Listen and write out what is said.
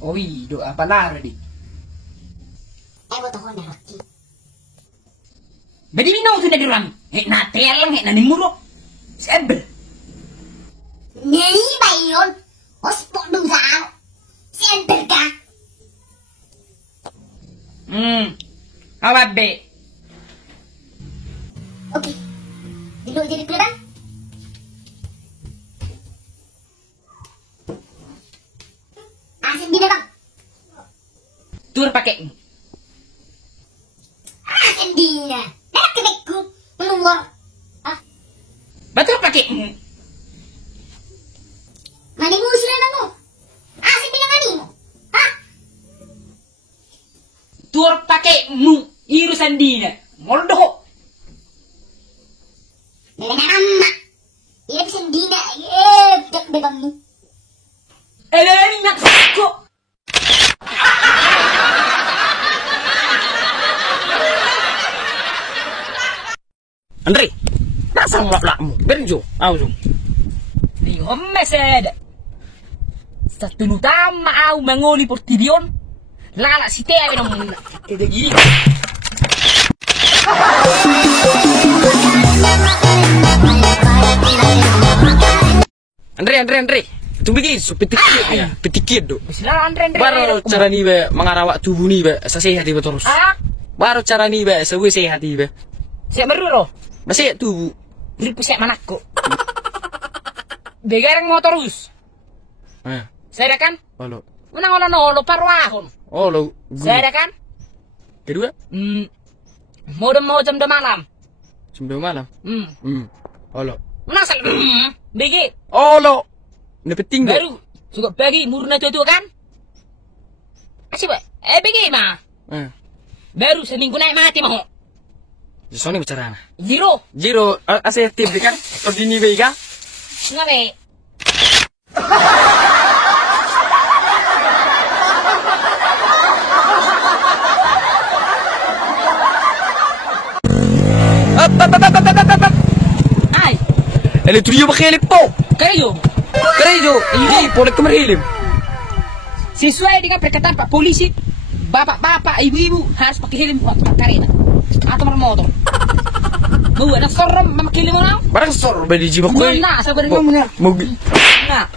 Oi, do apa lar di? Ego to na roti. Bedi minong tu na diram. Na telang na ni muro. Sebel. Neri bayon. Ospok du sao. Senter ka. Awak be. Oke. Dulu jadi keran. Asin bina bang. Tur pakai. Asin bina. Nak kebekku. Meluar. Betul pakai. Mani mo sila na mo. Asin bina ngani mo. Tur pakai mu iru sandina. Moldo. Lama. Ia bisa dina. Tak bebang mu. Eleni nak kok. Andre, rasa ngelak-lakmu, berjo, auzo. Ni homme sed. Satu utama au mangoli portidion. Lala si te aveno ed gini. Andre, tunggu gisu, petikir do. Sila Andre. Baru cara ni be mengarawak tubuh ni be, sehat ibe terus. Baru cara ni be, sehat ibe. Siap meru. Masih tubuh. Beri pusat manakku. Begareng motor terus. Saya kan? Halo. Menang nolo parwahon. Oh lo. Saya kan? Kedua? Mau jam 2 malam. Jam 2 malam. Halo. Menang sal. Begi. Oh lo. Ini penting do. Baru suka bagi murna itu kan? Asyik ba? Begi mah. Baru seminggu naik mati mau. Sony bicara. Zero. Asih tim kan? Ordini be ka? Ngabe? Ay. Ele tuyo pakai po. Kayo. Kerejo. Di polek kemerhilim. Sesuai dengan perkataan Pak Polisi, bapak-bapak, ibu-ibu harus pakai helm waktu karena atau bermotor. Mau ada sorong memakai helm orang? Barang sor be di jiba ko. Nah, sabar dengan benar. Mobil. Nah.